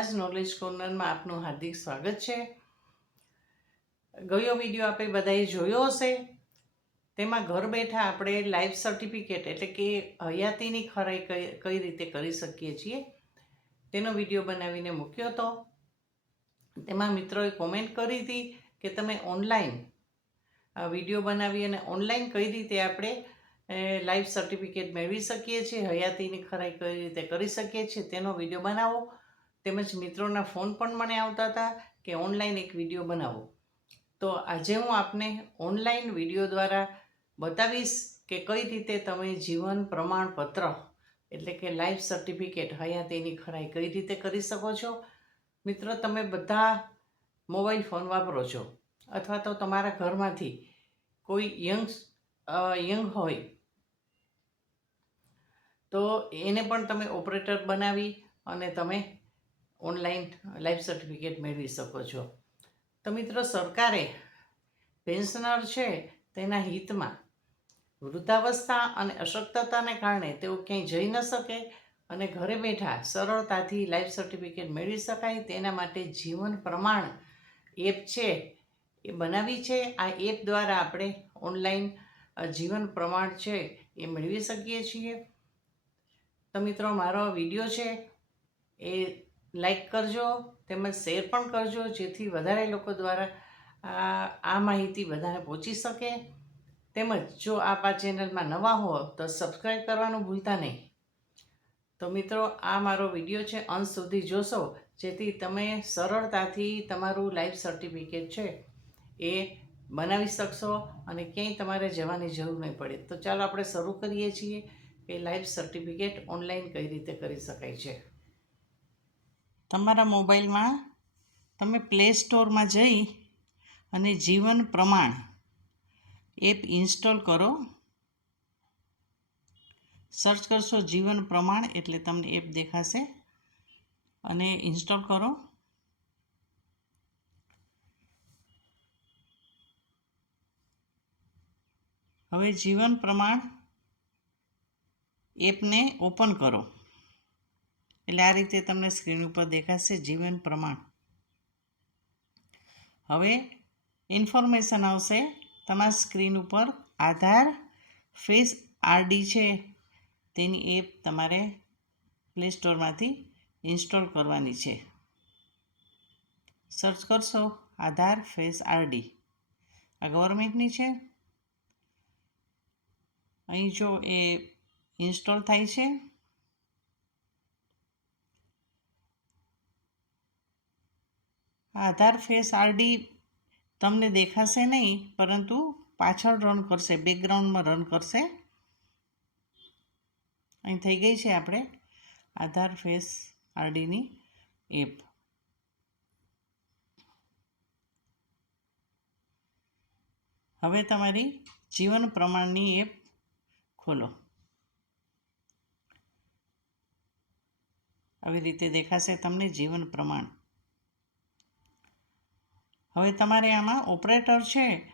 વિલાસ knowledge કોર્નરમાં આપનું હાર્દિક સ્વાગત છે. ગયો વીડિયો આપણે બધાએ જોયો હશે. તેમાં ઘર બેઠા આપણે લાઈફ સર્ટિફિકેટ એટલે કે હયાતીની ખરાઈ કઈ કઈ રીતે કરી શકીએ છીએ, તેનો વીડિયો બનાવીને મૂક્યો હતો. તેમાં મિત્રોએ કોમેન્ટ કરી હતી કે તમે ઓનલાઈન વીડિયો બનાવી અને ઓનલાઈન કઈ રીતે આપણે લાઈફ સર્ટિફિકેટ મેળવી શકીએ છીએ, હયાતીની ખરાઈ કઈ રીતે કરી શકીએ છીએ, તેનો વીડિયો બનાવો. તેમજ મિત્રોના ફોન પણ મને આવતા હતા કે ઓનલાઈન એક વીડિયો બનાવો. તો આજે હું આપને ઓનલાઈન વીડિયો દ્વારા બતાવીશ કે કઈ રીતે તમે જીવન પ્રમાણપત્ર, એટલે કે લાઈફ સર્ટિફિકેટ હયાતીની ખરાઈ કઈ રીતે કરી શકો છો? મિત્રો, તમે બધા મોબાઈલ ફોન વાપરો છો અથવા તો તમારા ઘરમાંથી કોઈ યંગ યંગ હોય, તો એને પણ તમે ઓપરેટર બનાવી અને તમે ઓનલાઈન લાઈફ સર્ટિફિકેટ મેળવી શકો છો. તો મિત્રો, સરકારે પેન્શનર છે તેના હિતમાં વૃદ્ધાવસ્થા અને અશક્તતાને કારણે તેઓ ક્યાંય જઈ ન શકે અને ઘરે બેઠા સરળતાથી લાઈફ સર્ટિફિકેટ મેળવી શકાય. તેના માટે જીવન પ્રમાણ એપ છે, એ બનાવી છે. આ એપ દ્વારા આપણે ઓનલાઈન જીવન પ્રમાણ છે એ મેળવી શકીએ છીએ. તો મિત્રો, મારો વીડિયો છે એ લાઈક કરજો તેમજ શેર પણ કરજો, જેથી વધારે લોકો દ્વારા આ માહિતી બધાને પહોંચી શકે. તેમજ જો આપ આ ચેનલમાં નવા હો તો સબસ્ક્રાઈબ કરવાનું ભૂલતા નહીં. તો મિત્રો, આ મારો વીડિયો છે અંત સુધી જોશો, જેથી તમે સરળતાથી તમારું લાઈફ સર્ટિફિકેટ છે એ બનાવી શકશો અને ક્યાંય તમારે જવાની જરૂર નહીં પડે. તો ચાલો આપણે શરૂ કરીએ છીએ કે લાઈફ સર્ટિફિકેટ ઓનલાઈન કઈ રીતે કરી શકાય છે. તમારા મોબાઈલમાં તમે પ્લે સ્ટોરમાં જઈ અને જીવન પ્રમાણ એપ ઇન્સ્ટોલ કરો. સર્ચ કરશો જીવન પ્રમાણ એટલે તમને એપ દેખાશે અને ઇન્સ્ટોલ કરો. હવે જીવન પ્રમાણ એપને ઓપન કરો. એટલે આ રીતે તમને સ્ક્રીન ઉપર દેખાશે જીવન પ્રમાણ. હવે ઇન્ફોર્મેશન આવશે તમારા સ્ક્રીન ઉપર આધાર, ફેસ આરડી છે, તેની એપ તમારે પ્લે સ્ટોરમાંથી ઇન્સ્ટોલ કરવાની છે. સર્ચ કરશો આધાર, ફેસ આરડી. આ ગવર્મેન્ટની છે. અહીં જો એ ઇન્સ્ટોલ થાય છે આધાર ફેસ આરડી તમને દેખાશે નહીં, પરંતુ પાછળ રન કરશે બેકગ્રાઉન્ડમાં રન કરશે. અહીં થઈ ગઈ છે આપણે આધાર ફેસ આરડીની એપ હવે તમારી જીવન પ્રમાણની એપ ખોલો. આવી રીતે દેખાશે તમને જીવન પ્રમાણ. હવે તમારે આમાં ઓપરેટર છે,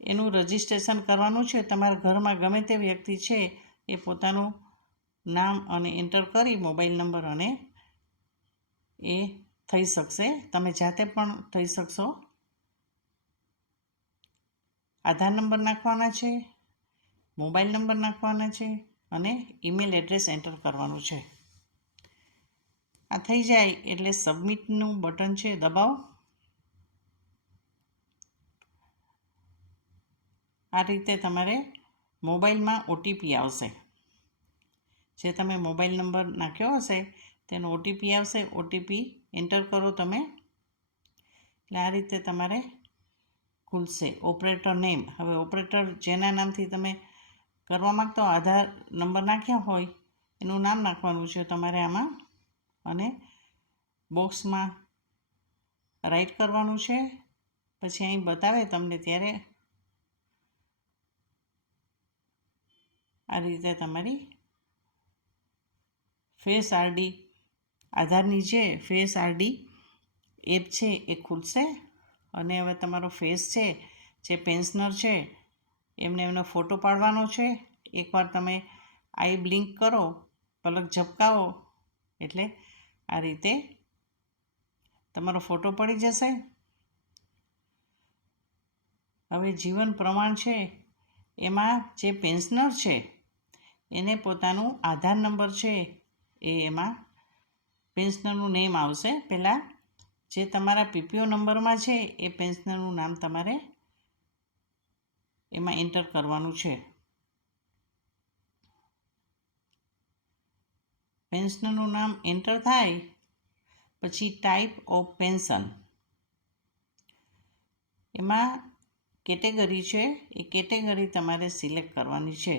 એનું રજિસ્ટ્રેશન કરવાનું છે, તમારા ઘરમાં ગમે તે વ્યક્તિ છે, એ પોતાનું નામ અને એન્ટર કરી મોબાઈલ નંબર અને એ થઈ શકશે. તમે જાતે પણ થઈ શકશો. આધાર નંબર નાખવાના છે મોબાઈલ નંબર નાખવાના છે અને ઈમેલ એડ્રેસ એન્ટર કરવાનું છે. આ થઈ જાય એટલે સબમિટનું બટન છે, દબાવો. આ રીતે તમારે મોબાઈલમાં ઓટીપી આવશે. જે તમે મોબાઈલ નંબર નાખ્યો હશે, તેનો ઓટીપી આવશે. ઓટીપી એન્ટર કરો તમે. એટલે આ રીતે તમારે ખુલશે. Operator name. હવે ઓપરેટર જેના નામથી તમે કરવા માગતો આધાર નંબર નાખ્યા હોય, એનું નામ નાખવાનું છે તમારે આમાં. અને બોક્સમાં રાઈટ કરવાનું છે. પછી અહીં બતાવે તમને ત્યારે આ રીતે તમારી ફેસ આરડી આધારની જે ફેસ આરડી એપ છે એ ખુલશે. અને હવે તમારો ફેસ છે, જે પેન્શનર છે, એમને એમનો ફોટો પાડવાનો છે. એકવાર તમે આઈ બ્લિંક કરો, પલક ઝપકાવો, એટલે આ રીતે તમારો ફોટો પડી જશે. હવે જીવન પ્રમાણ છે, એમાં જે પેન્શનર છે એને પોતાનું આધાર નંબર છે એ એમાં પેન્શનરનું નેમ આવશે. પહેલાં જે તમારા પીપીઓ નંબરમાં છે એ પેન્શનરનું નામ તમારે એમાં એન્ટર કરવાનું છે. પેન્શનરનું નામ એન્ટર થાય પછી ટાઈપ ઓફ પેન્શન. એમાં કેટેગરી છે એ કેટેગરી તમારે સિલેક્ટ કરવાની છે.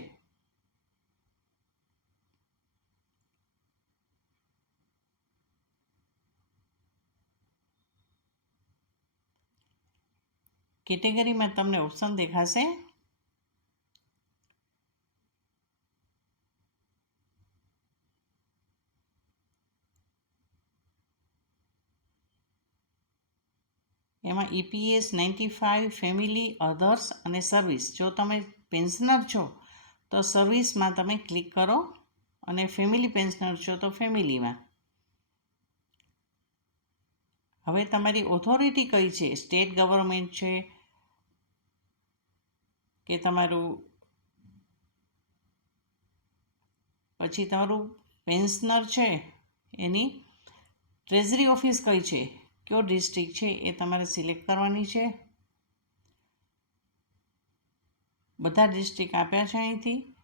કેટેગરીમાં તમને ઓપ્શન દેખાશે. એમાં EPS ninety five family others અને સર્વિસ જો તમે પેન્શનર છો, તો સર્વિસમાં તમે ક્લિક કરો અને ફેમિલી પેન્શનર છો, તો ફેમિલીમાં હવે તમારી ઓથોરિટી કઈ છે? સ્ટેટ ગવર્મેન્ટ છે કે તમારું પછી તમારું પેન્શનર છે, એની ટ્રેઝરી ઓફિસ કઈ છે, કયો ડિસ્ટ્રિક્ટ છે, એ તમારે સિલેક્ટ કરવાની છે. બધા ડિસ્ટ્રિક્ટ આપ્યા છે અહીંથી.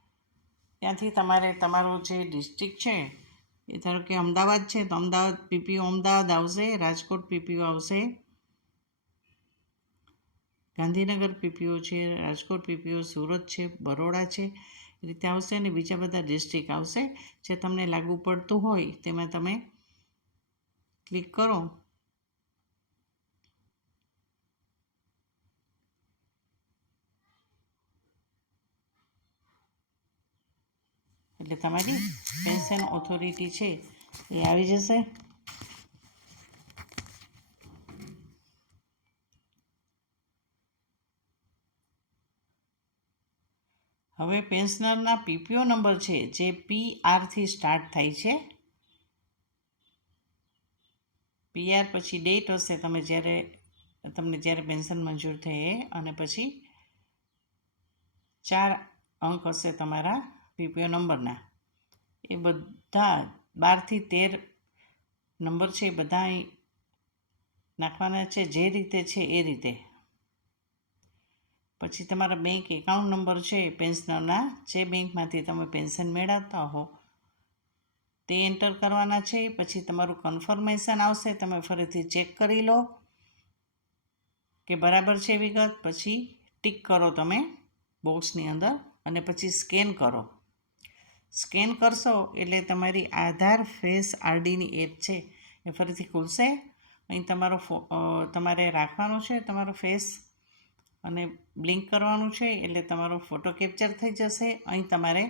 ત્યાંથી તમારે તમારું જે ડિસ્ટ્રિક્ટ છે, એ ધારો કે અમદાવાદ છે, તો અમદાવાદ પીપીઓ અમદાવાદ આવશે, રાજકોટ પીપીઓ આવશે. ગાંધીનગર પીપીઓ છે, રાજકોટ પીપીઓ, સુરત છે, બરોડા છે, એ રીતે આવશે અને બીજા બધા ડિસ્ટ્રિક્ટ આવશે, જે તમને લાગુ પડતું હોય તેમાં તમે ક્લિક કરો. એટલે તમારી પેન્શન ઓથોરિટી છે એ આવી જશે. હવે પેન્શનરના પીપીઓ નંબર છે જે પી આરથી સ્ટાર્ટ થાય છે. પીઆર પછી ડેટ હશે તમે જ્યારે, તમને જ્યારે પેન્શન મંજૂર થઈ અને પછી ચાર અંક હશે તમારા પીપીઓ નંબરના. એ બધા બારથી તેર નંબર છે એ બધા નાખવાના છે જે રીતે છે એ રીતે. પછી તમારા બેંક એકાઉન્ટ નંબર છે પેન્શનરના જે બેંકમાંથી તમે પેન્શન મેળવતા હો, તે એન્ટર કરવાના છે. પછી તમારું કન્ફર્મેશન આવશે, તમે ફરીથી ચેક કરી લો કે બરાબર છે વિગત. પછી ટીક કરો તમે બોક્સની અંદર અને પછી સ્કેન કરો. સ્કેન કરશો એટલે તમારી આધાર ફેસ આરડીની એપ છે એ ફરીથી ખુલશે. અહીં તમારો ફો તમારે રાખવાનો છે. તમારો ફેસ અને બ્લિંક કરવાનું છે એટલે તમારો ફોટો કેપ્ચર થઈ જશે. અહીં તમારે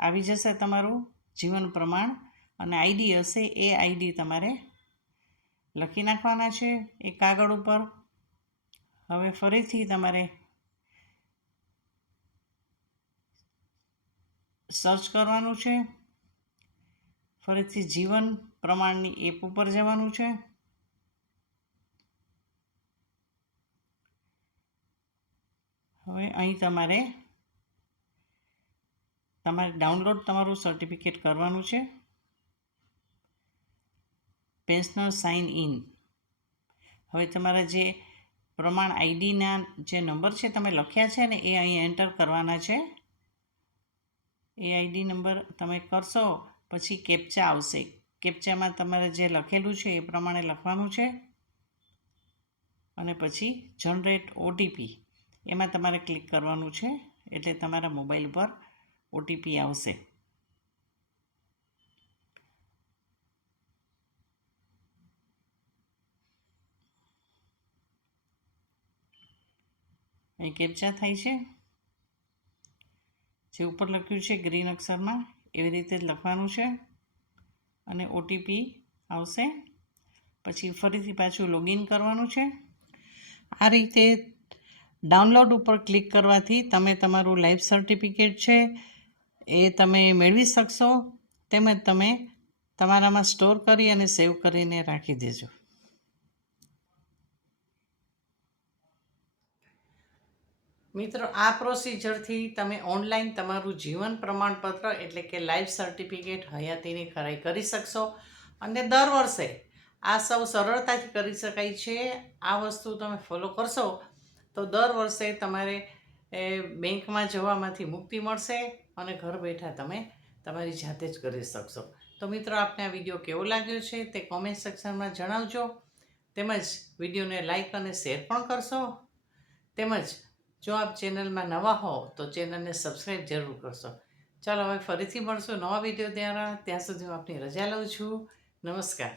આવી જશે તમારું જીવન પ્રમાણ અને આઈડી હશે એ આઈડી તમારે લખી નાખવાના છે એ કાગળ ઉપર. હવે ફરીથી તમારે સર્ચ કરવાનું છે. ફરીથી જીવન પ્રમાણની એપ ઉપર જવાનું છે. હવે અહીં તમારે તમારે ડાઉનલોડ તમારું સર્ટિફિકેટ કરવાનું છે. પેન્શનર સાઇન ઇન હવે તમારા જે પ્રમાણ આઈડીના જે નંબર છે, તમે લખ્યા છે ને, એ અહીં એન્ટર કરવાના છે. એ આઈડી નંબર તમે કરશો, પછી કેપ્ચા આવશે. કેપ્ચામાં તમારે જે લખેલું છે, એ પ્રમાણે લખવાનું છે. અને પછી જનરેટ ઓટીપી એમાં તમારે ક્લિક કરવાનું છે, એટલે તમારા મોબાઈલ પર ઓટીપી આવશે. અહીં કેપ્ચા થાય છે. જે ઉપર લખ્યું છે ગ્રીન અક્ષરમાં, એવી રીતે જ લખવાનું છે. અને ઓટીપી આવશે. પછી ફરીથી પાછું લોગિન કરવાનું છે. આ રીતે ડાઉનલોડ ઉપર ક્લિક કરવાથી તમે તમારું લાઈફ સર્ટિફિકેટ છે એ તમે મેળવી શકશો. તેમજ તમે તમારામાં સ્ટોર કરી અને સેવ કરીને રાખી દેજો. મિત્રો, આ પ્રોસિજરથી તમે ઓનલાઈન તમારું જીવન પ્રમાણપત્ર એટલે કે લાઈફ સર્ટિફિકેટ હયાતીની ખરાઈ કરી શકશો અને દર વર્ષે આ સૌ સરળતાથી કરી શકાય છે. આ વસ્તુ તમે ફોલો કરશો તો દર વર્ષે તમારે, એ, બેંકમાં જવામાંથી મુક્તિ મળશે અને ઘર બેઠા તમે તમારી જાતે જ કરી શકશો. તો મિત્રો, આપને આ વીડિયો કેવો લાગ્યો છે તે કોમેન્ટ સેક્શનમાં જણાવજો. તેમજ વિડીયોને લાઈક અને શેર પણ કરશો. તેમજ જો આપ ચેનલમાં નવા હો તો ચેનલને સબસ્ક્રાઈબ જરૂર કરશો. ચાલો હવે ફરીથી મળશું નવા વીડિયો દ્વારા. ત્યાં સુધી હું આપની રજા લઉં છું. નમસ્કાર.